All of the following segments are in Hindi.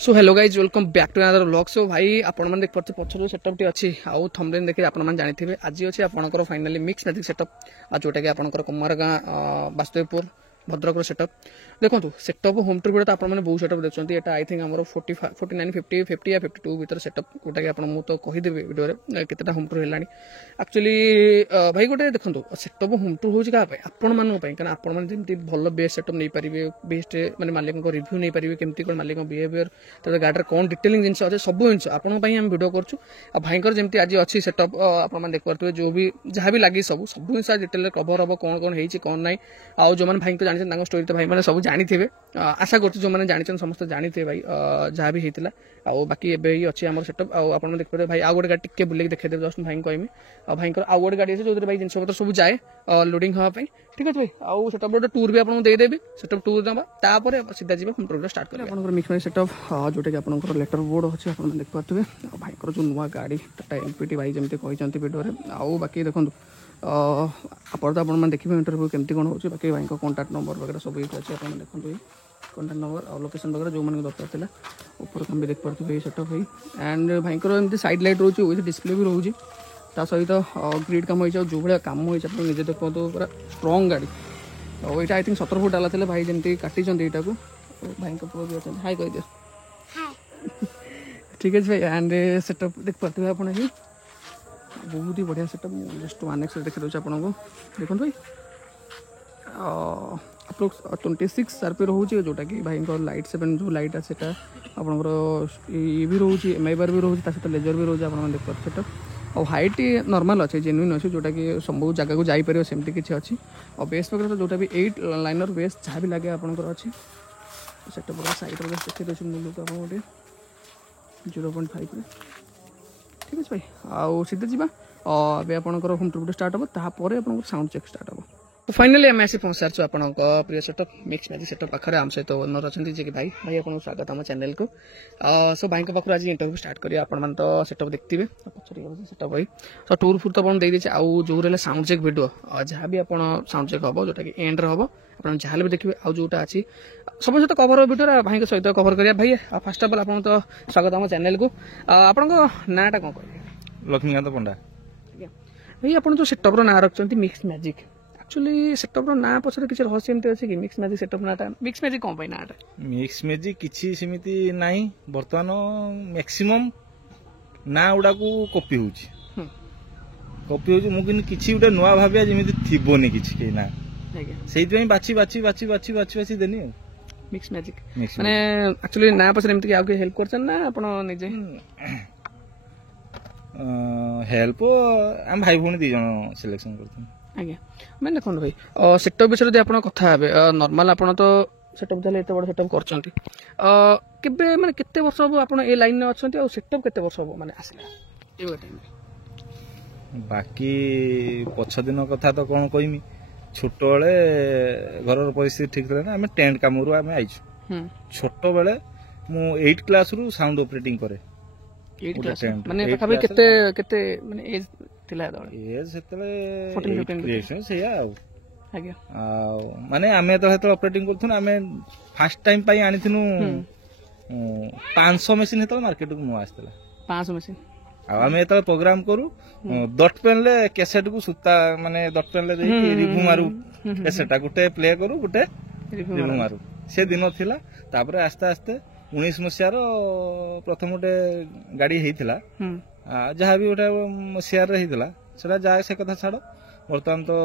So hello guys welcome back to another vlog. So भाई आपण देख पारे पछर सेटअप टी अच्छी आउ थंबनेल देखि आपण जानिथिबे आज अच्छी आपनकर फाइनली मिक्स मैजिक सेटअप जोटा कि आपनकर कुमारगाँ वास्तुपुर भद्रक सेटअप देखो सेटअप होम टूर भिडियो तो आपने बहुत सेटअप देखते हैं आई थिंक आम 49 50 50 या 52 भर सेटअप जोटा कि आप तो कहीदेवी वीडियो केतेटा होम टूर है एक्चुअली भाई गोटे देखो सेटअप होम टूर हो आपण मानी क्या आपण मैंने भल बेस्ट सेटअप नहीं पारे बेस्ट माने मालिक रिव्यू नहीं पारे केमती कौन मालिक बिहेवियर तो गाड़ी कौन डिटेलिंग जिन अच्छे सब जिन आम भिड कर भाईकर जमी आज अच्छी सेटअप आप देखिए जो भी जहाँ भी लगी सब सब जिन डिटेल कभर हम कौन कौन हो कौन ना आउ जो भाई को जानी स्टोरी तो भाई मैंने सब जानी थे आशा कर जो मैंने जानी समस्त जानी थे भाई जहाँ भी होता आउ बाकी एवं अच्छी आम सेटअप आप देखिए भाई आउ गोटे गाड़ी टिके बुले देखते जस्ट भाई कहमी भाई आउ गोटे गाड़ी अच्छे जो भाई जिन पत्र सब जाए लोडिंग हाँपाई ठीक है भाई आउ सेटअप गोटे टूर भी आपको देदेवी सेटअप टूर देवा सीधा जी होम टूर स्टार्ट करें आप मिक्स मैजिक सेटअप जोटा कि आप लेटर बोर्ड अच्छे आप देख पारे भाई जो नुआ गाड़ी टाटा एमपीटी भाई जमी कहते भिडियो आउ बाकी देखो आप देखिए इंटरव्यू केमती कौन हो बाकी भाई कॉन्टाक्ट नंबर वगैरह सब ये अच्छे आप देखो कॉन्टाक्ट नंबर और लोकेशन वगैरह जो मैंने दरकार था ऊपर कम भी देख पारे सेटअप भाई एंड भाई एमती साइड लाइट रोचे विथ डिस्प्ले भी रोचे सहित ग्रिड कम हो जो भाया कम हो निजे देखो पूरा स्ट्रंग गाड़ी और ये आई थिंक 17 फुट डाला थे भाई जमी काटी यहाँ को भाई पुआ भी अच्छा हाई कह दियो ठीक है भाई एंड सेटअप देख पारे आप बहुत ही बढ़िया सेटअप जस्ट 1x देखी दूसरे आपको देखो भाई अप्रोक्स 26 आरपी रोचे जोटा कि भाई लाइट 7 जो लाइट है आपंकर ये भी रोचे एमआईबार भी रोचे सहित लेजर भी रोचे आप देख पारे सेटअप और हाइट नॉर्मल अच्छे जेन्युइन अच्छे जोटा कि सब जगह को जापर सेमती किसी अच्छी और बेस वगैरह जोटा भी 8 लाइनर बेस जहाँ भी लगे आपंकर अच्छी सेटअप वगैरह साइड बेस देखिए दूसरे मूल्य को आप गोटे 0.5 ठीक है भाई आउ सीधे जी अभी आपंकर होम टूर स्टार्ट हम तापर आप साउंड चेक स्टार्ट हम तो फाइनली आम आसी पहुँच सारी आप प्रिय सेटअप मिक्स मैजिक सेटअप पाखे आम सहित ओनर अच्छा जी कि भाई भाई आपको स्वागत आम चैनल को सो भाई पाखु आज इंटरव्यू स्टार्ट करिए आप तो सेटअप देखिए सेटअप भाई सो टूर फूर तो देदेचे आउ जो रहा साउंड चेक भिडियो जहाँ भी आप साउंड चेक हम जोटा कि एंड हम आप जहाँ भी देखिए आउ जोटा अच्छी सब सहित कभर भिडियो भाई सहित कभर करिए भाई फास्ट अफ ऑल आप तो स्वागत आम चैनल को आपण नाटा कौन कह लक्ष्मीकांत पंडा भाई आप जो सेटअप ना रखते मिक्स मैजिक एक्चुअली सेटअप ना पछरे किसी रहस्य एमती अच्छे कि मिक्स मैजिक सेटअप नाटा मिक्स मैजिक कौन नाटा मिक्स मैजिक किसी सेमिति नाही बर्तमान मैक्सिमम ना गुड़ा को कॉपी होची मु किसी गोटे नुआ भाबिया जेमिति थिबोनी किछि के ना सेइतै बाची बाची बाची बाची बाची बाची देनी मिक्स मैजिक माने एक्चुअली ना पछरे एमती आगे हेल्प करछन ना आपण निजे हेल्प हम भाई भूणी दी जण सिलेक्शन करथन आज्ञा मैं देखो भाई सेटअप विषय आप कथा नॉर्मल आप तो सेटअप चले एत बड़ सेटअप कर माने केते वर्ष हम आप ए लाइन में अच्छा सेटअप केते वर्ष हम माने आसला बाकी पछ दिन कथा तो कौन कहमी छोट बेले घर परिस्थिति ठीक था ना आम टेंट काम आम आईचु छोट बेले मु 8 क्लास रु साउंड ऑपरेटिंग करे 8 क्लास माने पाखाबे केते केते माने एज थिला एज सेतले 14 15 सेया आज्ञा माने आमे तो हेतले ऑपरेटिंग करथुन आमे फर्स्ट टाइम पाई आनिथिनु 500 मशीन हेतले मार्केट को नु आस्तला 500 मशीन आमे हेतले प्रोग्राम करू डॉट पेन ले कैसेट को सुता माने डॉट पेन ले दे रिव्यू मारू कैसेट गुटे प्ले करू गुटे रिव्यू मारू से दिन थिला तापरे आस्ते आस्ते 19 मसियार प्रथम गोटे गाड़ी होता जहाँ भी गोटे मसीहार होता जाए से कथा छाड़ बर्तमान तो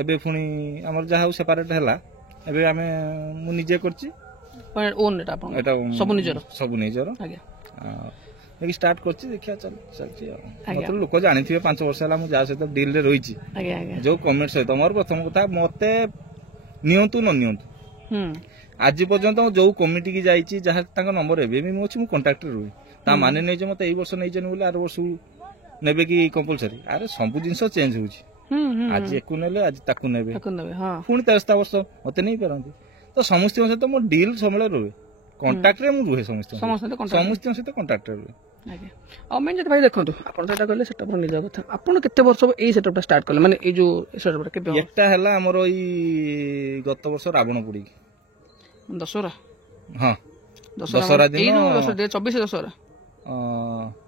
एबे पुणी आमर जहाँ सेपरेट है एबे आमे मु निजे करछि सब निजर स्टार्ट करछि देखिया चलछि मतलब लोक जानी थे 5 वर्ष है जा सहित डील रे रही जो कमेंट सहित मोर प्रथम कथा मते नियंतु न नियंतु आज पर्यंत जो कमिटी की जाइए जहाँ नंबर एवं मुझे मुझे कंटाक्ट रुए ता माने नहीं मत यही वर्ष नहीं बोले आर वर्ष ने कि कंपलसरी अरे सब जिन चेंज हो आज एक आज ताकू ने पुणी 13 वर्ष मत नहीं पारती तो समस्त सहित मो डील समय रुए कंटाक्ट रुए समस्त सहित कंटाक्ट रुए मैं जब भाई देखो आप कहले सेटअप निज कथा आपन केते वर्ष ए सेटअप स्टार्ट कले माने ए जो सेटअप केबे एकटा हला हमर ई गत वर्ष रावण पुड़ी दशहरा हाँ ଦଶହରା ଦିନ 24 ଦଶହରା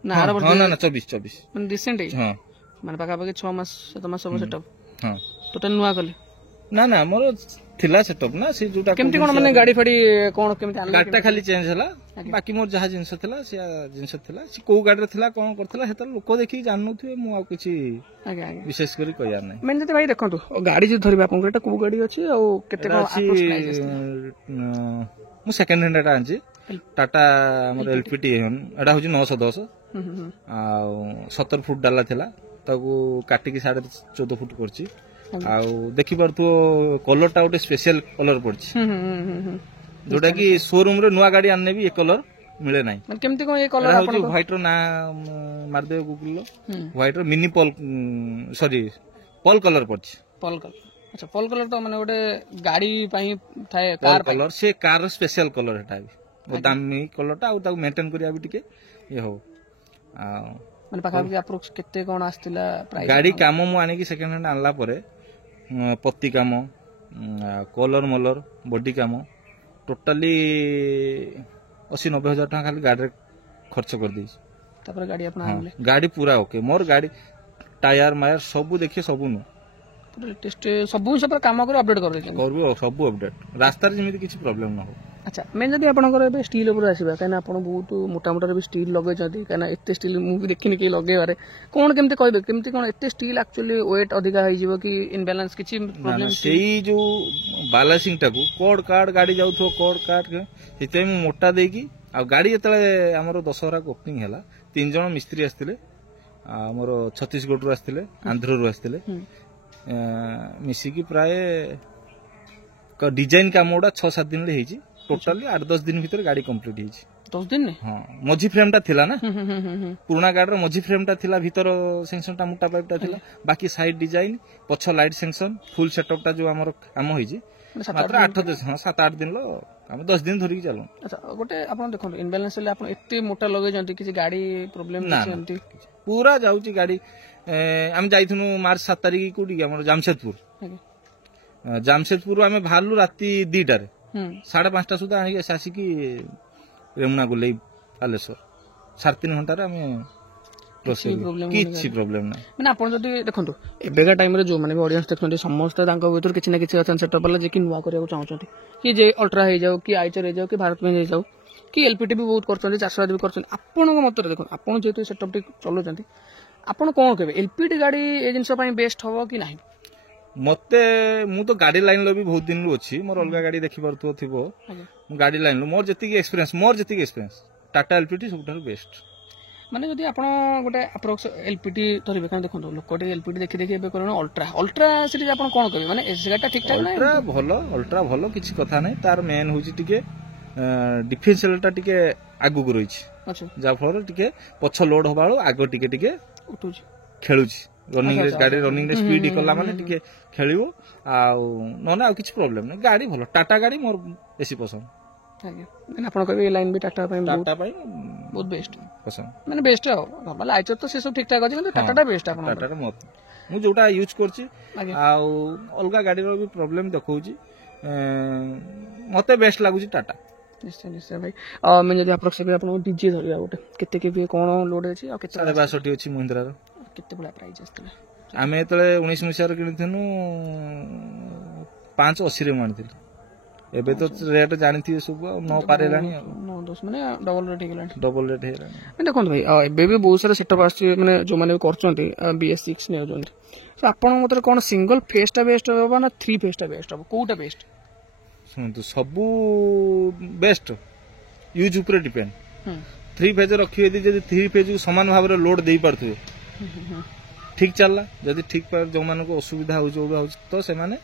ନା ହଁ ଆର ବର୍ଷ ନା 24 ମାନେ ରିସେଣ୍ଟ ହଁ ମାନେ ପାଖାପାଖି 6 ମାସ 7 ମାସ ହବ ସେଟଅପ୍ ହଁ ଟୋଟାଲ ନୂଆ କଲେ ନା ମୋର ଥିଲା ସେଟଅପ୍ ନା ସେ ଯୋଉଟା କେମିତି କଣ ମାନେ ଗାଡି ଫାଡି କଣ କେମିତି ଆଣିଲେ ଗାଡିଟା ଖାଲି ଚେଞ୍ଜ ହେଲା ବାକି ମୋର ଯାହା ଜିନିଷ ଥିଲା ସେ ଜିନିଷ ଥିଲା ସେ କୋଉ ଗାଡିରେ ଥିଲା କଣ କରିଥିଲା ସେତେବେଳେ ଲୋକ ଦେଖିକି ଜାଣିନଥିବେ ମୁଁ ଆଉ କିଛି ଆଜ୍ଞା ଆଜ୍ଞା ବିଶେଷ କରି କହିବାର ନାହିଁ ମାନେ ଯଦି ଭାଇ ଦେଖନ୍ତୁ ଗାଡି ଯଦି ଧରିବେ ଆପଣଙ୍କର ଏଟା କୋଉ ଗାଡି ଅଛି ଆଉ କେତେ କଣ ଅଛି ମୁଁ ସେକେଣ୍ଡ ହ୍ୟାଣ୍ଡ ଏଟା ଆଣିଛି ଟାଟା ଆମର ଏଲପିଟି ଏଟା ହଉଛି 910 ଆଉ 17 ଫୁଟ ଡାଲା ଥିଲା ତାକୁ କାଟିକି 14.5 ଫୁଟ କରିଛି ଆଉ ଦେଖିପାରୁଥିବ କଲରଟା ଗୋଟେ ସ୍ପେଶାଲ କଲର ପଡିଛି ଯୋଉଟା କି ଶୋରୁମ ରେ ନୂଆ ଗାଡି ଆଣିଲେ ବି ଏ କଲର ମିଳେ ନାହିଁ କେମିତି କଣ ଏ କଲର ହଉଛି ହ୍ୱାଇଟ ର ନା ମାରିଦେବେ ଗୁଗଲ ହ୍ୱାଇଟ ର ମିନି ପଲ୍ ସରି ପଲ୍ କଲର ପଡିଛି ପଲ୍ କଲର ଆଚ୍ଛା ପଲ୍ କଲର ତ ମାନେ ଗୋଟେ ଗାଡି ପାଇଁ ଥାଏ ପଲ୍ କଲର ସେ କାର ର ସ୍ପେଶାଲ କଲର ଏଟା ବି ଦାମୀ କଲରଟା ଆଉ ତାକୁ ମେଣ୍ଟେନ କରିବା ବି ଟିକେ ଇଏ ହବ ଆଉ ମାନେ ପାଖାପାଖି ଆପ୍ରୋକ୍ସ କେତେ କଣ ଆସିଥିଲା ପ୍ରାଇସ୍ ଗାଡି କାମ ମୁଁ ଆଣିକି ସେକେଣ୍ଡ ହ୍ୟାଣ୍ଡ ଆଣିଲା ପରେ ପତି କାମ କଲର ମଲର ବଡି କାମ ଟୋଟାଲି 80-90 ହଜାର ଟଙ୍କା ଖାଲି ଗାଡ଼ିରେ ଖର୍ଚ୍ଚ କରିଦେଇଛି ତାପରେ ଗାଡି ଆପଣ ଆଣିଲେ ଗାଡି ପୁରା ଓକେ ମୋର ଗାଡି ଟାୟାର ମାୟାର ସବୁ ଦେଖିଏ ସବୁ ନୁହଁ ଲେଟେଷ୍ଟ ସବୁ ଜିନିଷ ପୁରା କାମ କରି ଅପଡେଟ୍ କରିଦେଇଛନ୍ତି କରିବୁ ସବୁ ଅପଡେଟ୍ ରାସ୍ତାରେ ଯେମିତି କିଛି ପ୍ରୋବ୍ଲେମ ନ ହବ ଆଚ୍ଛା ମେନ୍ ଯଦି ଆପଣଙ୍କର ଏବେ ଷ୍ଟିଲ୍ ଉପରେ ଆସିବା କାହିଁକିନା ଆପଣ ବହୁତ ମୋଟା ମୋଟାରେ ବି ଷ୍ଟିଲ୍ ଲଗେଇଛନ୍ତି କାହିଁକିନା ଏତେ ଷ୍ଟିଲ୍ ମୁଁ ବି ଦେଖିନି କେହି ଲଗେଇବାରେ କଣ କେମିତି କହିବେ କେମିତି କଣ ଏତେ ଷ୍ଟିଲ୍ ଆକ୍ଚୁଆଲି ୱେଟ୍ ଅଧିକା ହେଇଯିବ କି ଇନବାଲାନ୍ସ କିଛି ପ୍ରୋବ୍ଲେମ୍ ସେଇ ଯୋଉ ବାଲାନ୍ସିଂ ଟାକୁ କୋଡ କାର୍ଡ ଗାଡି ଯାଉଥିବ କୋଡ କାର୍ଡ ସେଥିପାଇଁ ମୁଁ ମୋଟା ଦେଇକି ଆଉ ଗାଡି ଯେତେବେଳେ ଆମର ଦଶହରାକୁ ଓପନିଂ ହେଲା 3 ଜଣ ମିସ୍ତ୍ରୀ ଆସିଥିଲେ ଆମର ଛତିଶଗଡ଼ରୁ ଆସିଥିଲେ ଆନ୍ଧ୍ରରୁ ଆସିଥିଲେ ମିଶିକି ପ୍ରାୟ ଡିଜାଇନ କାମ ଗୁଡା 6-7 ଦିନରେ ହେଇଛି ଟୋଟାଲି 8-10 ଦିନ ଭିତରେ ଗାଡି କମ୍ପ୍ଲିଟ ହେଇଛି 10 ଦିନ ହଁ ମଝି ଫ୍ରେମ ଟା ଥିଲା ନା ପୁରୁଣା ଗାଡିର ମଝି ଫ୍ରେମ ଟା ଥିଲା ଭିତର ସେକ୍ସନ ଟା ମୋଟା ପାଇପ ଟା ଥିଲା ବାକି ସାଇଡ ଡିଜାଇନ ପଛ ଲାଇଟ ସେକ୍ସନ ଫୁଲ ସେଟଅପ ଟା ଯୋଉ ଆମର କାମ ହେଇଛି ମାତ୍ର 7-8 ଦିନ ଆମେ 10 ଦିନ ଧରିକି ଚାଲୁ ଆଚ୍ଛା ଗୋଟେ ଆପଣ ଦେଖନ୍ତୁ ଇନବାଲାନ୍ସ ହେଲେ ଆପଣ ଏତେ ମୋଟା ଲଗେଇଛନ୍ତି କିଛି ଗାଡି ପ୍ରୋବ୍ଲେମ ଏମିତି ପୁରା ଯାଉଛି ଗାଡି ଆମେ ଯାଇଥିଲୁ ମାର୍ଚ୍ଚ 7 ତାରିଖ କୋଉଠି ଆମର ଜାମଶେଦପୁର ଆମେ ବାହାରିଲୁ ରାତି 2ଟାରେ 5:30 ସୁଦ୍ଧା ଆଣିକି ଆସିକି ରେମୁଣା ଗୁଲେଇ ବାଲେଶ୍ୱର 3.5 ଘଣ୍ଟାରେ ଆମେ କିଛି ପ୍ରୋବ୍ଲେମ ନାହିଁ ମାନେ ଆପଣ ଯଦି ଦେଖନ୍ତୁ ଏବେକା ଟାଇମରେ ଯୋଉମାନେ ବି ଅଡିଏନ୍ସ ଦେଖୁଛନ୍ତି ସମସ୍ତେ ତାଙ୍କ ଭିତରୁ କିଛି ନା କିଛି ଅଛନ୍ତି ସେଟଅପ୍ ବାଲା ଯିଏକି ନୂଆ କରିବାକୁ ଚାହୁଁଛନ୍ତି କି ଯେ ଅଲ୍ଟ୍ରା ହେଇଯାଉ କି ଆଇଚର ହେଇଯାଉ କି ଭାରତ ପାଇଁ ହେଇଯାଉ କି ଏଲପିଟି ବି ବହୁତ କରୁଛନ୍ତି 400 ବି କରୁଛନ୍ତି ଆପଣଙ୍କ ମତରେ ଦେଖନ୍ତୁ ଆପଣ ଯେହେତୁ ସେଟଅପ୍ ଟି ଚଲାଉଛନ୍ତି ଆପଣ କଣ କହିବେ ଏଲପିଟି ଗାଡି ଏ ଜିନିଷ ପାଇଁ ବେଷ୍ଟ ହବ କି ନାହିଁ ମତେ ମୁଁ ତ ଗାଡି ଲାଇନ ର ବି ବହୁତ ଦିନରୁ ଅଛି ମୋର ଅଲଗା ଗାଡି ଦେଖିପାରୁଥିବ ଥିବ ମୁଁ ଗାଡି ଲାଇନ ମୋର ଯେତିକି ଏକ୍ସପିରିଏନ୍ସ ଟାଟା ଏଲପିଟି ସବୁଠାରୁ ବେଷ୍ଟ ମାନେ ଯଦି ଆପଣ ଗୋଟେ ଆପ୍ରୋକ୍ସ ଏଲପିଟି ଧରିବେ କାରଣ ଦେଖନ୍ତୁ ଲୋକଟି ଏଲପିଟି ଦେଖି ଦେଖି ଏବେ କଣ ଅଲ୍ଟ୍ରା ସିରିଜ ଆପଣ କଣ କହିବେ ମାନେ ଏସ୍ ଗାଡିଟା ଠିକ୍ ଠାକ୍ ଅଲ୍ଟ୍ରା ଭଲ କିଛି କଥା ନାହିଁ ତାର ମେନ୍ ହଉଛି ଟିକେ ଡିଫେନ୍ସିଆଲ ଟା ଟିକେ ଆଗକୁ ରହିଛି ଯାହା ଫଳରେ ଟିକେ ପଛ ଲୋଡ ହବା ବେଳୁ ଆଗ ଟିକେ ଟିକେ ଉଠୁଛି ଖେଳୁଛି ରନିଂ ରେ ଗାଡି ରନିଂ ରେ ସ୍ପିଡ କଲା ମାନେ ଟିକେ ଖେଳିବ ଆଉ ନହେଲେ ଆଉ କିଛି ପ୍ରୋବ୍ଲେମ ନାହିଁ ଗାଡି ଭଲ ଟାଟା ଗାଡି ମୋର ବେଶୀ ପସନ୍ଦ ଆପଣ କହିବେ ଏ ଲାଇନ ବି ଟାଟା ପାଇଁ ବହୁତ ବେଷ୍ଟ ପସନ୍ଦ ମାନେ ବେଷ୍ଟ ଆଉ ନର୍ମାଲ ଆଇଚର ତ ସେ ସବୁ ଠିକ୍ ଠାକ୍ ଅଛି କିନ୍ତୁ ଟାଟାଟା ବେଷ୍ଟ ଆପଣ ଟାଟାଟା ମୁଁ ଯୋଉଟା ୟୁଜ୍ କରୁଛି ଆଉ ଅଲଗା ଗାଡିର ବି ପ୍ରୋବ୍ଲେମ ଦେଖଉଛି ମତେ ବେଷ୍ଟ ଲାଗୁଛି ଟାଟା ନିଶ୍ଚୟ ନିଶ୍ଚୟ ଭାଇ ମାନେ ଯଦି ଆପ୍ରୋକ୍ସ ଆପଣଙ୍କୁ ଡିଜେ ଧରିବା ଗୋଟେ କେତେ କେବି କଣ ଲୋଡ୍ ଅଛି ଆଉ କେତେ 62 ଅଛି ମହିନ୍ଦ୍ରାର କେତେ ଭଳିଆ ପ୍ରାଇସ୍ ଆସିଥିଲା ଆମେ ଯେତେବେଳେ 19 ମସିହାରେ କିଣିଥିଲୁ 580 ରେ ମୁଁ ଆଣିଥିଲି ଏବେ ତ ରେଟ୍ ଜାଣିଥିବେ ସବୁ ଆଉ 9 ପାର ହେଲାଣି ଆଉ 9-10 ମାନେ ଡବଲ ରେଟ୍ ହେଇଗଲାଣି ଦେଖନ୍ତୁ ଭାଇ ଏବେ ବି ବହୁତ ସାରା ସେଟଅପ୍ ଆସୁଛି ମାନେ ଯୋଉମାନେ ବି କରୁଛନ୍ତି BS6 ନେଉଛନ୍ତି ଆପଣଙ୍କ ମତରେ କଣ ସିଙ୍ଗଲ ଫେଜ୍ ଟା ବେଷ୍ଟ ହବ ନା 3 ଫେଜ୍ ଟା ବେଷ୍ଟ ହବ କୋଉଟା ବେଷ୍ଟ ଶୁଣନ୍ତୁ ସବୁ ବେଷ୍ଟ ୟୁଜ୍ ଉପରେ ଡିପେଣ୍ଡ 3 ଫେଜ୍ ରଖିବେ ଯଦି 3 ଫେଜ୍ ସମାନ ଭାବରେ ଲୋଡ୍ ଦେଇପାରୁଥିବେ ଠିକ୍ ଚାଲିଲା ଯଦି ଠିକ୍ ଯୋଉମାନଙ୍କୁ ଅସୁବିଧା ହଉଛି ତ ସେମାନେ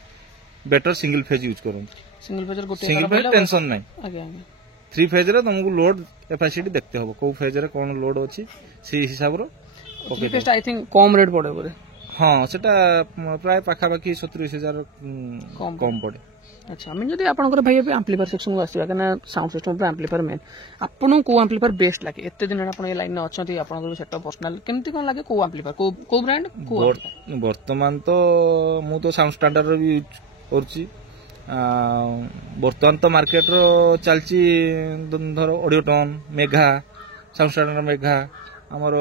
ବେଟର ସିଙ୍ଗଲ ଫେଜ୍ ୟୁଜ୍ କରନ୍ତି ସିଙ୍ଗଲ ଫେଜ୍ ଟେନସନ ନାହିଁ 3 ଫେଜ୍ ରେ ତମକୁ ଲୋଡ୍ कैपेसिटी देखते हो को फेज रे कोन लोड अछि से हिसाब रो ओके आई थिंक कम रेट पड़े बोले हां सेटा प्राय पाखा बाकी 70000 कम पड़े अच्छा मैं जदी आपनकर भाई एम्प्लीफायर सेक्शन को आसीबा कना साउंड सिस्टम पे एम्प्लीफायर मेन आपन को एम्प्लीफायर बेस्ट लागे एते दिन आपन ए लाइन में अछंती आपनकर सेटअप पर्सनल केमती कोन लागे को एम्प्लीफायर को ब्रांड को वर्तमान तो मु तो साउंड स्टैंडर्ड यूज करछि ବର୍ତ୍ତମାନ ତ ମାର୍କେଟର ଚାଲିଛି ଧର ଅଡିଓଟନ୍ ମେଘା ସାଉଣ୍ଡ ଷ୍ଟାଣ୍ଡାର୍ଡ ମେଘା ଆମର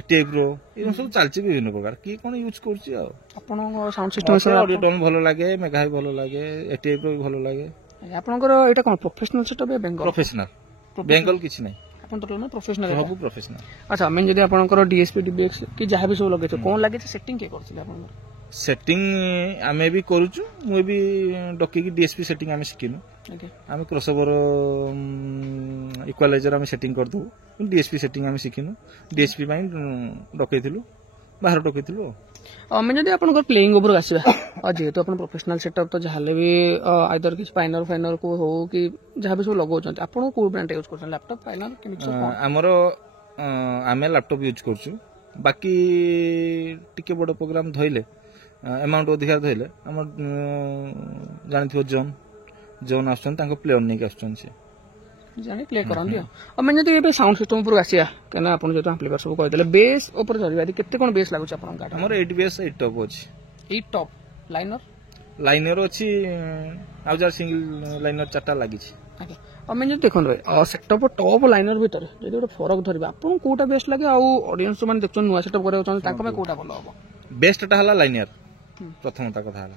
ଏଟିଆଇ ପ୍ରୋ ଏଗୁলো ସବୁ ଚାଲିଛି ବିଭିନ୍ନ ପ୍ରକାର କିଏ କ'ଣ ୟୁଜ୍ କରୁଛି ଆଉ ଆପଣଙ୍କ ସାଉଣ୍ଡ ସିଷ୍ଟମ ଅଡିଓଟନ୍ ଭଲ ଲାଗେ ମେଘା ବି ଭଲ ଲାଗେ ଏଟିଆଇ ପ୍ରୋ ବି ଭଲ ଲାଗେ ଆପଣଙ୍କର ଏଇଟା କ'ଣ professional setup Bengal professional Bengal କିଛି ନାହିଁ ଆପଣ ଟୋଟାଲ ନା ପ୍ରୋଫେସନାଲ ସବୁ ପ୍ରଫେସନାଲ ଆଚ୍ଛା ଆମେ ଯଦି ଆପଣଙ୍କର ଡିଏସପି ଡିବିଏକ୍ସ କି ଯାହା ବି ସବୁ ଲଗେଇଛ କ'ଣ ଲାଗିଛି ସେଟିଂ କିଏ କରିଥିଲେ ଆପଣଙ୍କର ସେଟିଂ ଆମେ ବି କରୁଛୁ ମୁଁ ବି ଡକେଇକି ଡିଏସପି ସେଟିଂ ଆମେ ଶିଖିନୁ ଆମେ କ୍ରସଓଭର ଇକ୍ୱାଲାଇଜର ଆମେ ସେଟିଂ କରିଦେବୁ ଡିଏସପି ସେଟିଂ ଆମେ ଶିଖିନୁ ଡିଏସପି ପାଇଁ ଡକେଇଥିଲୁ ବାହାର ଡକେଇଥିଲୁ ଆମେ ଯଦି ଆପଣଙ୍କର ପ୍ଲେଇଂ ଉପରକୁ ଆସିବା ଯେହେତୁ ଆପଣ ପ୍ରୋଫେସନାଲ ସେଟଅପ୍ ତ ଯାହାହେଲେ ବି ଆଇଦର କିଛି ପାଇନର ଫାଇନର କୁ ହଉ କି ଯାହା ବି ସବୁ ଲଗାଉଛନ୍ତି ଆପଣ କୋଉ ବ୍ରାଣ୍ଡ ୟୁଜ୍ କରୁଛନ୍ତି ଲ୍ୟାପଟପ୍ ପାଇନର କି ଆମର ଆମେ ଲ୍ୟାପଟପ୍ ୟୁଜ୍ କରୁଛୁ ବାକି ଟିକେ ବଡ଼ ପ୍ରୋଗ୍ରାମ ଧଇଲେ ଆମାଉଣ୍ଟ ଅଧିକା ଧଇଲେ ଆମର ଜାଣିଥିବ ଜୋନ୍ ଆସୁଛନ୍ତି ତାଙ୍କ ପ୍ଲେୟର ନେଇକି ଆସୁଛନ୍ତି ସେ ଜାଣି ପ୍ଲେ କରନ୍ତି ଆମେ ଯଦି ଏବେ ସାଉଣ୍ଡ ସିଷ୍ଟମ ଉପରକୁ ଆସିବା କାହିଁକିନା ଆପଣ ଯେହେତୁ ଆମ୍ପ୍ଲିଫାୟର ସବୁ କହିଦେଲେ ବେସ୍ ଉପରେ ଧରିବା କେତେ କ'ଣ ବେସ୍ ଲାଗୁଛି ଆପଣଙ୍କ ଗାଡ଼ି ଆମର 8 ବେସ୍ 8 ଟପ୍ ଅଛି 8 ଟପ୍ ଲାଇନର ଅଛି ଆଉ ଯାହା ସିଙ୍ଗଲ ଲାଇନର 4ଟା ଲାଗିଛି ଆମେ ଯଦି ଦେଖନ୍ତୁ ଭାଇ ସେଟଅପ୍ ଟପ୍ ଲାଇନର ଭିତରେ ଯଦି ଗୋଟେ ଫରକ ଧରିବା ଆପଣଙ୍କୁ କୋଉଟା ବେଷ୍ଟ ଲାଗେ ଆଉ ଅଡିଏନ୍ସ ମାନେ ଦେଖୁଛନ୍ତି ନୂଆ ସେଟଅପ୍ କରିବାକୁ ଚାହୁଁଛନ୍ତି ତାଙ୍କ ପାଇଁ କୋଉଟା ଭଲ ହବ ବେଷ୍ଟଟା ହେଲା ଲାଇନର ପ୍ରଥମଟା କଥା ହେଲା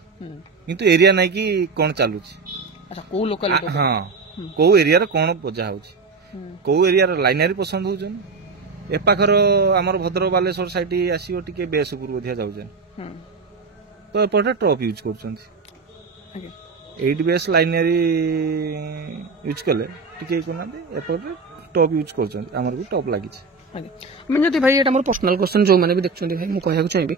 କିନ୍ତୁ ଏରିଆ ନାଇକି କ'ଣ ଚାଲୁଛି ଆଚ୍ଛା କୋଉ ଲୋକାଲିଟି ହଁ କୋଉ ଏରିଆରେ କ'ଣ ବଜା ହଉଛି କୋଉ ଏରିଆର ଲାଇନାରୀ ପସନ୍ଦ ହଉଛନ୍ତି ଏ ପାଖର ଆମର ଭଦ୍ରକ ବାଲେଶ୍ୱର ସାଇଡ୍ ଆସିବ ଟିକେ ବେସ୍ ଉପରକୁ ଅଧିକା ଯାଉଛନ୍ତି ତ ଏପଟେ ଟପ୍ ୟୁଜ୍ କରୁଛନ୍ତି 8 ବେସ୍ ଲାଇନାରୀ ୟୁଜ୍ କଲେ ଟିକେ କରୁନାହାନ୍ତି ଏପଟେ ଟପ୍ ୟୁଜ୍ କରୁଛନ୍ତି ଆମର ବି ଟପ୍ ଲାଗିଛି ଆମେ ଯଦି ଭାଇ ଏଇଟା ମୋର ପର୍ସନାଲ କ୍ୱେଶ୍ଚନ୍ ଯେଉଁମାନେ ବି ଦେଖୁଛନ୍ତି ଭାଇ ମୁଁ କହିବାକୁ ଚାହିଁବି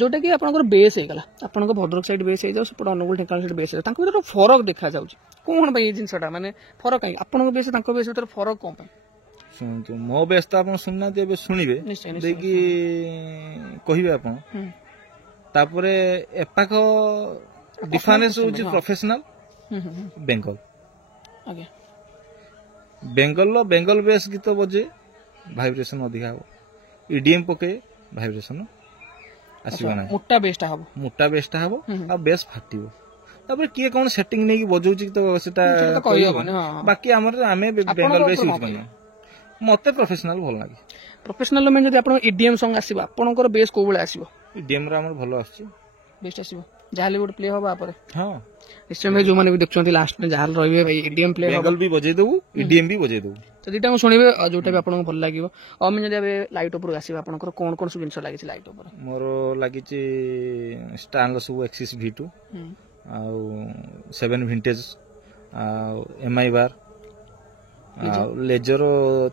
ଯୋଉଟା କି ଆପଣଙ୍କର ବେସ୍ ହେଇଗଲା ଆପଣଙ୍କ ଭଦ୍ରକ ସାଇଡ୍ ବେସ୍ ହେଇଯାଉ ସେପଟେ ଅନୁଗୁଳ ଢେଙ୍କାନାଳ ସାଇଡ୍ ବେସ୍ ହେଇଯାଉ ତାଙ୍କ ଭିତରେ ଫରକ ଦେଖାଯାଉଛି କ'ଣ ପାଇଁ ଏଇ ଜିନିଷଟା ମାନେ ଫରକ କାହିଁକି ଆପଣଙ୍କ ବେସ୍ ତାଙ୍କ ବେସ୍ ଭିତରେ ଫରକ କ'ଣ ପାଇଁ ଶୁଣନ୍ତୁ ମୋ ବେସ୍ ତ ଆପଣ ଶୁଣିନାହାନ୍ତି ଏବେ ଶୁଣିବେ ଦେଇକି କହିବେ ଆପଣ ତାପରେ ଏପାଖ ଡିଫରେନ୍ସ ହଉଛି ପ୍ରଫେସନାଲ ବେଙ୍ଗଲ ବେଙ୍ଗଲ ବେସ୍ ଗୀତ ବଜେ ଭାଇବ୍ରେସନ ଅଧିକା ହବ ଇଡିଏମ୍ ପକେଇ ଭାଇବ୍ରେସନ ଆସିବ ନାହିଁ ମୋଟା ବେସ୍ଟା ହବ ଆଉ ବେସ୍ ଫାଟିବ ତାପରେ କିଏ କ'ଣ ସେଟିଂ ନେଇକି ବଜଉଛି ତ ସେଟା କହିହବନି ବାକି ଆମର ଆମେ ବେଙ୍ଗଲ ବେସ୍ ୟୁଜ୍ କରୁ ମତେ ପ୍ରଫେସନାଲ ଭଲ ଲାଗେ ପ୍ରଫେସନାଲ ମାନେ ଯଦି ଆପଣଙ୍କ ଇଡିଏମ୍ ସଙ୍ଗ ଆସିବ ଆପଣଙ୍କର ବେସ୍ କୋଉ ଭଳିଆ ଆସିବ ଇଡିଏମ୍ ର ଆମର ଭଲ ଆସୁଛି ବେଷ୍ଟ ଆସିବ ଯାହାହେଲେ ଗୋଟେ ପ୍ଲେ ହବ ଆପରେ ହଁ ନିଶ୍ଚୟ ଭାଇ ଯୋଉମାନେ ବି ଦେଖୁଛନ୍ତି ଲାଷ୍ଟ ଯାହାହେଲେ ରହିବେ ଭାଇ ଇଡିଏମ୍ ପ୍ଲେ ବେଙ୍ଗଲ ବି ବଜେଇ ଦେବୁ ଇଡିଏମ୍ ବି ବଜେଇ ଦେବୁ ତ ଦୁଇଟା ଶୁଣିବେ ଯୋଉଟା ବି ଆପଣଙ୍କୁ ଭଲ ଲାଗିବ ଆମେ ଯଦି ଏବେ ଲାଇଟ୍ ଉପରକୁ ଆସିବା ଆପଣଙ୍କର କ'ଣ କ'ଣ ସବୁ ଜିନିଷ ଲାଗିଛି ଲାଇଟ୍ ଉପରେ ମୋର ଲାଗିଛି ଷ୍ଟାଙ୍ଗ ସବୁ ଏକ୍ସିସ୍ V2 ଆଉ 7 ଭିଣ୍ଟେଜ ଆଉ MI ବାର ଆଉ ଲେଜର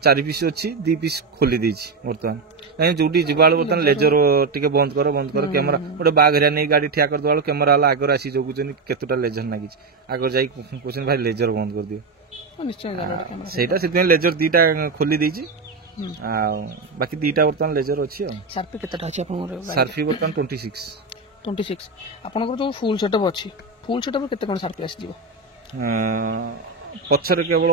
4 ପିସ୍ ଅଛି 2 ପିସ୍ ଖୋଲି ଦେଇଛି ବର୍ତ୍ତମାନ କାହିଁକି ଯୋଉଠି ଯିବା ବେଳକୁ ବର୍ତ୍ତମାନ ଲେଜର ଟିକେ ବନ୍ଦ କର କ୍ୟାମେରା ଗୋଟେ ବାଘରିଆ ନେଇ ଗାଡି ଠିଆ କରିଦେବା ବେଳକୁ କ୍ୟାମେରା ହେଲା ଆଗରେ ଆସି ଜଗୁଛନ୍ତି କେତେଟା ଲେଜର ଲାଗିଛି ଆଗରେ ଯାଇ କହୁଛନ୍ତି ଭାଇ ଲେଜର ବନ୍ଦ କରିଦିଅ ସେଇଟା ସେଥିପାଇଁ ଲେଜର 2ଟା ଖୋଲି ଦେଇଛି ଆଉ ବାକି 2ଟା ବର୍ତ୍ତମାନ ଲେଜର ଅଛି ଆଉ ସାର୍ଫି କେତେଟା ଅଛି ଆପଣଙ୍କର ସାର୍ଫି ବର୍ତ୍ତମାନ 26 ଆପଣଙ୍କର ଯୋଉ ଫୁଲ୍ ସେଟଅପ୍ ଅଛି ଫୁଲ୍ ସେଟଅପ୍ କେତେ କ'ଣ ସାର୍ଫି ଆସିଯିବ ପଛରେ କେବଳ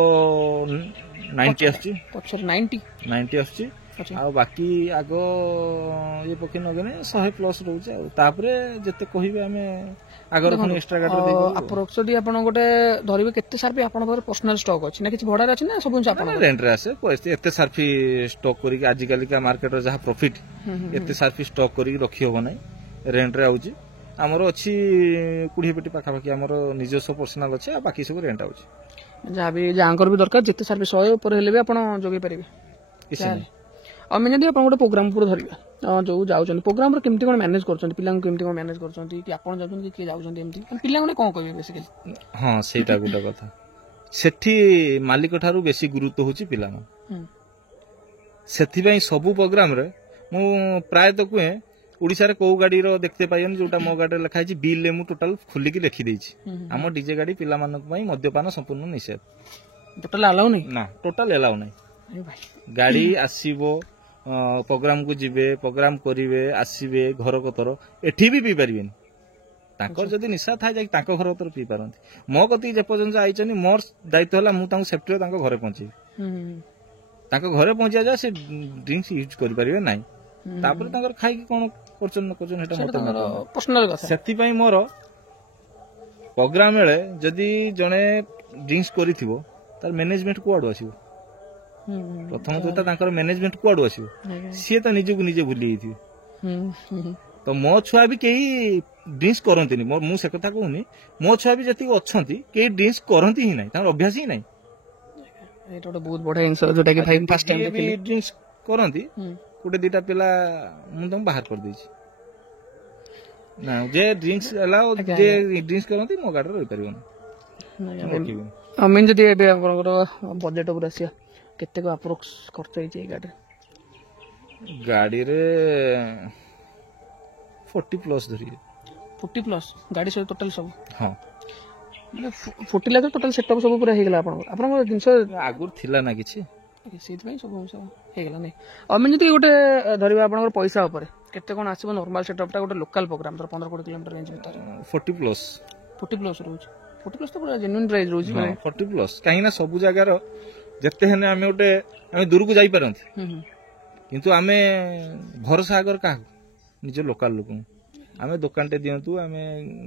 90 ଆସୁଛି ପଛରେ 90 ଆସୁଛି ଆଉ ବାକି ଆଗ ଇଏ ପକେଇ ନଗେନେ 100+ ରହୁଛି ଆଉ ତାପରେ ଯେତେ କହିବେ ଆମେ ଆଗର ପୁଣି ଏକ୍ସଟ୍ରା ଗାଡି ଦେଇଦେବୁ ଆପ୍ରୋକ୍ସିମେଟଲି ଆପଣ ଗୋଟେ ଧରିବେ କେତେ ସାର୍ଫି ଆପଣଙ୍କ ପାଖରେ ପର୍ସନାଲ ଷ୍ଟକ୍ ଅଛି ନା କିଛି ଭଡାରେ ଅଛି ନା ସବୁ ଜିନିଷ ଆପଣ ରେଣ୍ଟରେ ଆସେ ଏତେ ସାର୍ଫି ଷ୍ଟକ୍ କରିକି ଆଜିକାଲିକା ମାର୍କେଟର ଯାହା ପ୍ରଫିଟ୍ ଏତେ ସାର୍ଫି ଷ୍ଟକ୍ କରିକି ରଖି ହବ ନାହିଁ ରେଣ୍ଟରେ ଆଉଛି ଆମର ଅଛି 20 ପେଟି ପାଖାପାଖି ଆମର ନିଜସ୍ୱ ପର୍ସନାଲ ଅଛି ଆଉ ବାକି ସବୁ ରେଣ୍ଟ ଆଉଛି ଯାହା ବି ଯାହାଙ୍କର ବି ଦରକାର ଯେତେ ସାର୍ଫି 100 ଉପରେ ହେଲେ ବି ଆପଣ ଯୋଗାଇ ପାରିବେ ଆମେ ଯଦି ଆପଣ ଗୋଟେ ପ୍ରୋଗ୍ରାମ ଉପରେ ଧରିବା ଯୋଉ ଯାଉଛନ୍ତି ପ୍ରୋଗ୍ରାମରେ କେମିତି କ'ଣ ମ୍ୟାନେଜ କରୁଛନ୍ତି ପିଲାଙ୍କୁ କେମିତି କ'ଣ ମ୍ୟାନେଜ କରୁଛନ୍ତି କି ଆପଣ ଯାଉଛନ୍ତି କିଏ ଯାଉଛନ୍ତି ଏମିତି ପିଲାମାନେ କ'ଣ କହିବେ ବେସିକାଲି ହଁ ସେଇଟା ଗୋଟେ କଥା ସେଠି ମାଲିକ ଠାରୁ ବେଶୀ ଗୁରୁତ୍ୱ ହେଉଛି ପିଲାମାନେ ସେଥିପାଇଁ ସବୁ ପ୍ରୋଗ୍ରାମରେ ମୁଁ ପ୍ରାୟତଃ କୁହେ ଓଡ଼ିଶାରେ କୋଉ ଗାଡିର ଦେଖତେ ପାଇବନି ଯୋଉଟା ମୋ ଗାଡ଼ିରେ ଲେଖା ହେଇଛି ବିଲ୍ରେ ମୁଁ ଟୋଟାଲ ଖୋଲିକି ଲେଖିଦେଇଛି ଆମ ଡିଜେ ଗାଡି ପିଲାମାନଙ୍କ ପାଇଁ ମଦ୍ୟପାନ ସମ୍ପୂର୍ଣ୍ଣ ନିଷେଧ ଟୋଟାଲ ଆଲାଉ ନାହିଁ ନା ଟୋଟାଲ ଏଲାଉ ନାହିଁ ଗାଡି ଆସିବ ପ୍ରୋଗ୍ରାମକୁ ଯିବେ ପ୍ରୋଗ୍ରାମ କରିବେ ଆସିବେ ଘର କତର ଏଠି ବି ପିଇ ପାରିବେନି ତାଙ୍କର ଯଦି ନିଶା ଥାଏ ଯାଇକି ତାଙ୍କ ଘର କତର ପିଇ ପାରନ୍ତି ମୋ କତିକି ଯେପର୍ଯ୍ୟନ୍ତ ଆଇଛନ୍ତି ମୋର ଦାୟିତ୍ୱ ହେଲା ମୁଁ ତାଙ୍କୁ ସେଫ୍ଟିରେ ତାଙ୍କ ଘରେ ପହଞ୍ଚେଇବି ତାଙ୍କ ଘରେ ପହଞ୍ଚିବା ଯାଏ ସେ ଡ୍ରିଙ୍କସ ୟୁଜ୍ କରିପାରିବେ ନାହିଁ ତାପରେ ତାଙ୍କର ଖାଇକି କ'ଣ କରୁଛନ୍ତି ନ କରୁଛନ୍ତି ସେଟା ମତେ ପର୍ସନାଲ କଥା ସେଥିପାଇଁ ମୋର प्रोग्राम बेले जदि जड़े ड्रिंक्स करिथिबो तार मैनेजमेंट कुआडू आसीबो प्रथम तो तांकर मैनेजमेंट कुआडू आसीबो सी तो निजको निजे भूली जाइथिबे तो मो छुआ भी कई ड्रिंक्स करती मु से कथा कहूनी मो छुआ भी जी अच्छा कई ड्रिंक्स करती ही ना अभ्यास ही ना बहुत बढ़िया जिनस जोटा कि भाई फर्स्ट टाइम ड्रिंक्स करती गोटे दीटा पिला मुझे बाहर कर देछि ना जे ड्रिंक्स अलाउ जे ड्रिंक्स करती मो गाड़ी रही परिबन मीन जदि एबे आपनकर बजेट ऊपर आसिया केते को अप्रोक्स खर्च होई छै गाड़ी रे 40 प्लस धरी 40 प्लस गाड़ी सब टोटल सब हां मतलब 40 लाख टोटल सेटअप सब पूरा हे गेला आपन जिनस आगुर थिला ना किछि सीट में सब हे गेला नै मीन जदि गोटे धरिबा आपनकर पैसा ऊपर केते कोन आसीबो नॉर्मल सेटअप टा गोटे लोकल प्रोग्राम 15-20 किलोमीटर रेंज भीतर 40 प्लस रोज 40 प्लस तो पूरा जेन्युइन प्राइस रोज 40 प्लस काहे ना सब जगह रो जत्ते हने हमें गोटे हमें दूर को जाई परंत किंतु हमें भरोसा अगर का निज लोकल लोक आमे दुकान टे दियंतु आमे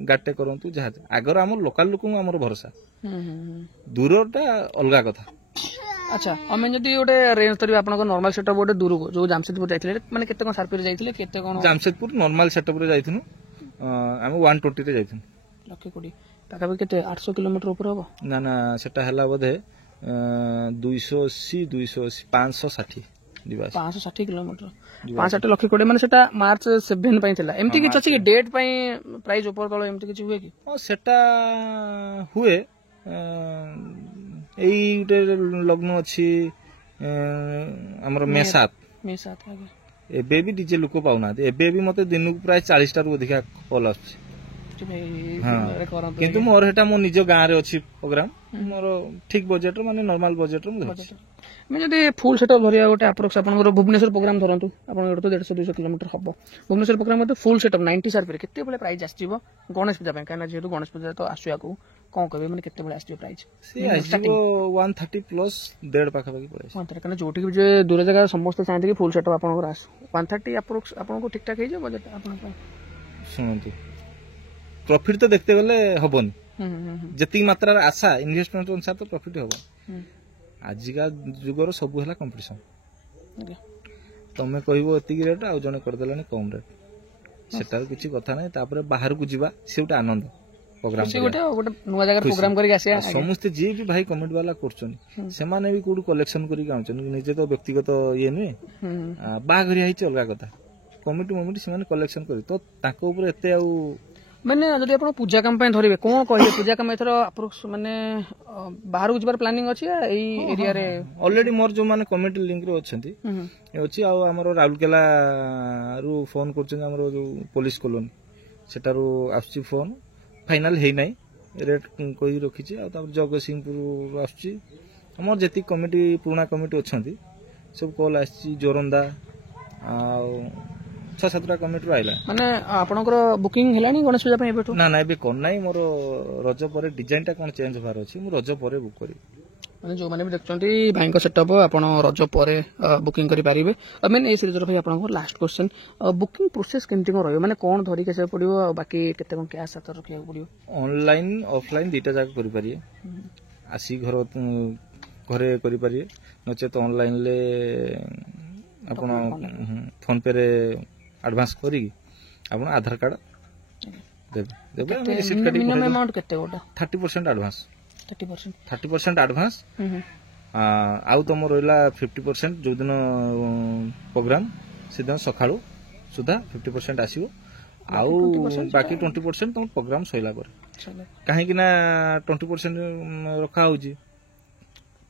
गाटे करंतु जहा अगर हम लोकल लोक हमर भरोसा दूरटा अलगा कथा अच्छा हमें जदि गोटे रेंज तरी आपन नॉर्मल सेटअप गोटे दूर को जो जामशेदपुर जाइथिले माने केते कोन सारपीर जाइथिले केते कोन जामशेदपुर नॉर्मल सेटअप रे जाइथिनु आमे 120 रे जाइथिनु लक्ष्य कोडी ताका केते 800 किलोमीटर ऊपर हो ना ना सेटा हला बोधे 280 560 560 किलोमीटर 560 लक्ष कोड़ी माने सेटा मार्च 7 पई थिला एमती किछ अछि कि डेट पई प्राइस ऊपर तळ एमती किछ हुए कि सेटा हुए एई लग्न अछि हमर मे 7 आगे एबे भी डीजे लोक पाउना एबे भी मते दिन प्राय 40 टा रु अधिका कॉल आछि किंतु मोर हेटा मो निज गां रे अछि प्रोग्राम मोर ठीक बजेट माने नॉर्मल बजेट रे मैं जदि फुल सेटअप धरिया गोटे अप्रोक्स आपनकर भुवनेश्वर प्रोग्राम धरंतु आपन तो 150-200 किलोमीटर हबो भुवनेश्वर प्रोग्राम तो फुल सेटअप 90 सार पे केते बेले प्राइस आसीबो गणेश पूजा पे काना जेतु गणेश पूजा तो आसुया को कोन कहबे माने केते बेले आसीबो प्राइस से आसीबो 130 प्लस 1.5 पाखा पाखी पड़े 130 काना जोटी जे दूर जगह समस्त चाहते कि फुल सेटअप आपनकर आस 130 अप्रोक्स आपन को ठीक ठाक हे जे बजेट आपन सुनंतु प्रॉफिट तो देखते गले हबन जति मात्रा आशा इन्वेस्टमेंट अनुसार तो प्रॉफिट हबो आजिका जुगर सब है कंपटीशन तमें कहबो एति रेट आ जने कर देलानी कम रेट सेटार किछि कथा नै तापर बाहर को जिबा से उटा आनंद प्रोग्राम से गोटे नुवा जगह प्रोग्राम करी आसे समस्त जे भी भाई कमेंट वाला करछन से माने भी कोड कलेक्शन करी गाउछन निजे तो व्यक्तिगत ये नै बाघरिया हिच अलगा कथा कमिटी से माने कलेक्शन करी तो ताको ऊपर एते आ मैंने जदि आप पूजा काम धरवे कौन कहे पूजा काम एथर अप्रोक्स माने बाहर को जबार प्लानिंग अछि एई एरिया रे ऑलरेडी मोर जो माने कमेटी लिंक रे अछंती अछि आ हमरो राउरकेला रु फोन करछन हमरो जो पुलिस कॉलोनी सेटारु आछि फोन फाइनल हे नै रेट कोई रखिछि आ त जगतसिंहपुर आछि हमर जति कमेटी पुराना कमेटी अछंती सब कॉल आछि जोरंदा आ 6-7 कमेटी आइला माने आपनकर बुकिंग हेलानी गणेश पूजा पे एबेठो ना ना एबे कोन नै मोर रज परे डिजाइन टा कोन चेंज होबार अछि मु रज परे बुक करी माने जो माने भी देखचंती भाई को सेटअप आपण रज परे बुकिंग करि पारिबे आई मीन ए सीरीज रो भाई आपन लास्ट क्वेश्चन बुकिंग प्रोसेस केनती को रहयो माने कोन धरि के से पड़ियो बाकी केते कोन कैश साथ रखिया पड़ियो ऑनलाइन ऑफलाइन दीटा जाक करि पारिए आसी घरे करि पारिए नचे तो ऑनलाइन ले आपण फोन पे रे एडवांस करी अपन आधार कार्ड देबे हम रिसीट करी मिनिमम अमाउंट केते गोटा 30% एडवांस 30% एडवांस आउ तुम रहिला 50% जो दिन प्रोग्राम से दिन सखाळू सुधा 50% आसीबो आउ बाकी 20% तुम प्रोग्राम सइला पर काहे कि ना 20% रखा होजी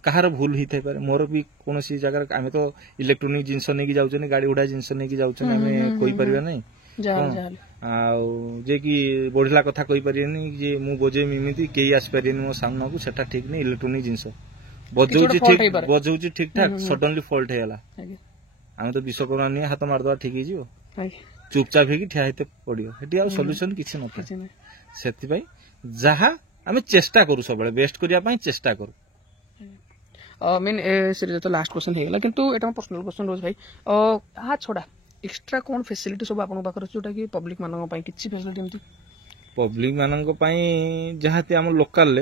कहार भूल ही थे पारे मोर भी कोनोसी जगह आमे तो इलेक्ट्रॉनिक जिंस नै कि जाउछन गाड़ी उडा जिंस नै कि जाउछन आमे कोइ परिबा नै आ जे कि बढ़िला कथा कोइ परिबे जे मु बोजे मिमिति केही आस परिबे मो सामना को सेटा ठीक नै इलेक्ट्रॉनिक जिंस बजौची ठीक ठाक सडनली फॉल्ट हेला आमे तो विश्वकर्मा नै हाथ मार दवा ठीक ही जिवो चुपचाप हे कि ठिया हेते पडियो हेटी आ सॉल्यूशन किछि न सेति पई जहा आमे चेष्टा करू सबले बेस्ट करिया पई चेष्टा करू मीन ए सीरीज तो लास्ट क्वेश्चन हेगला किंतु एटा पर्सनल क्वेश्चन रोज भाई आ छोड़ा एक्स्ट्रा कोन फैसिलिटी सब आपन पाखर जोटा कि पब्लिक मानन पई किछि फैसिलिटी एमती पब्लिक मानक जहाँ आम लोकाल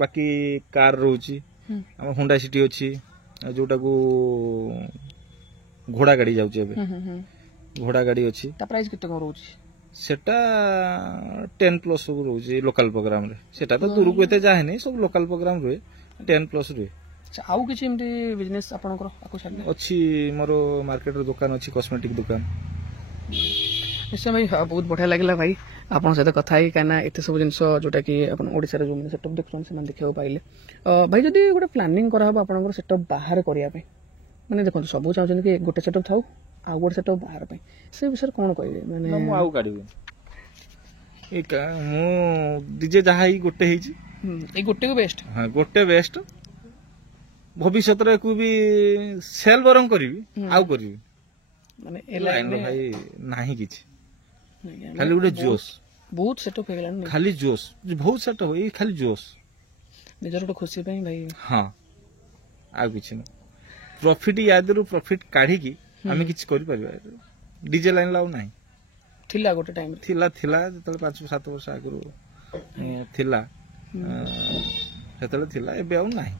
बाकी कार रोची आम हुंडा सिटी अच्छी जोटा को घोड़ा गाड़ी जाऊँचे घोड़ा गाड़ी अच्छी प्राइस केते कौन रोची सेटा 10+ सब रोचे लोकल प्रोग्राम रे सेटा तो दूर को एते जाए नहीं सब लोकल प्रोग्राम रुए 10+ रुए अच्छा आउ किछि एमती बिजनेस आपनकर आको छाडले अच्छी मोर मार्केट रो दुकान अच्छी कॉस्मेटिक दुकान निश्चय भाई बहुत बढ़िया लगे भाई आपन सहित कथा ही कहीं एत सब जिन जोटा कि ओडिशा जो मैंने सेटअप देखुन से देखा पाइले भाई जदि गोटे प्लानिंग करा आपन सेटअप बाहर करने मैंने देखो सब चाहते कि गोटे सेटअप थाउ आ गोटे सेटअप बाहर से विषय कौन कहे मैंने डीजे जहाँ गोटे गोटे को बेस्ट हाँ गोटे बेस्ट भविष्य को भी सेल बरम करी आउ करी माने लाइन भाई नाही किछि खाली गोटे जोश बहुत सेटअप हो गलान खाली जोश बहुत सेटअप ये खाली जोश निजर गोटे खुशी पई भाई हाँ आ किछि न प्रॉफिट यादरू प्रॉफिट काढी की आमे किछि करि परबा डीजे लाइन लाउ नाही थिला गोटे टाइम थिला जतले 5-7 वर्ष आगरू थिला सेतले थिला एबे आउ नाही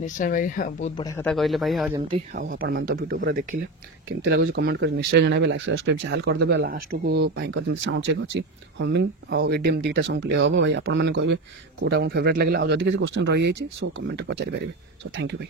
निश्चय भाई बहुत बढ़िया कथा कहले भाई जमती आपण मान तो वीडियो पूरा देखिले केमती लागो कमेंट कर निश्चय जणाबे लाइक सब्सक्राइब चाल कर देबे लास्ट को पाई कर साउंड चेक अछि हमिंग और ईडीएम दीटा सॉन्ग प्ले होबो भाई आपण माने कहबे कोटा अपन फेवरेट लागला और जदी किसी क्वेश्चन रहि जाइछि सो कमेंट पचारि परिबे सो थैंक यू भाई।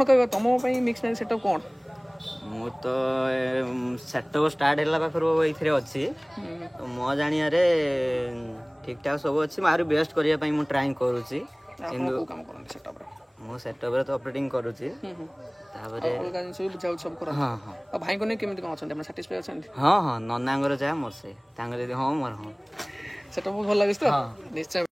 କ'ଣ କହିବ ତମ ପାଇଁ ମିକ୍ସ ମ୍ୟାଜିକ୍ ସେଟଅପ୍ କ'ଣ? ମୁଁ ତ ସେଟଅପ୍ ଷ୍ଟାର୍ଟ ହେଲା ପାଖରୁ ଏଇଥିରେ ଅଛି, ମୋ ଜାଣିବାରେ ଠିକ୍ ଠାକ୍ ସବୁ ଅଛି। ମୁଁ ଆହୁରି ବେଷ୍ଟ କରିବା ପାଇଁ ମୁଁ ଟ୍ରାଏ କରୁଛି, କିନ୍ତୁ କାମ କରନ୍ତି ସେଟଅପ୍ରେ? ମୁଁ ସେଟଅପ୍ରେ ତ ଅପରେଟିଂ କରୁଛି, ତାପରେ ଅଲଗା ଜିନିଷ ବି ବୁଝାବୁଝି ସବୁ କରନ୍ତି? ହଁ ହଁ ଆଉ ଭାଇଙ୍କୁ ନେଇ କେମିତି କ'ଣ ଅଛନ୍ତି, ଆପଣ ସାଟିସ୍ଫାଇ ଅଛନ୍ତି? ହଁ ହଁ, ନନାଙ୍କର ଯାହା ମୋର ସେ, ତାଙ୍କର ଯଦି ହଁ ମୋର ହଁ। ସେଟା ବହୁତ ଭଲ ଲାଗୁଛି ତ? ନିଶ୍ଚୟ।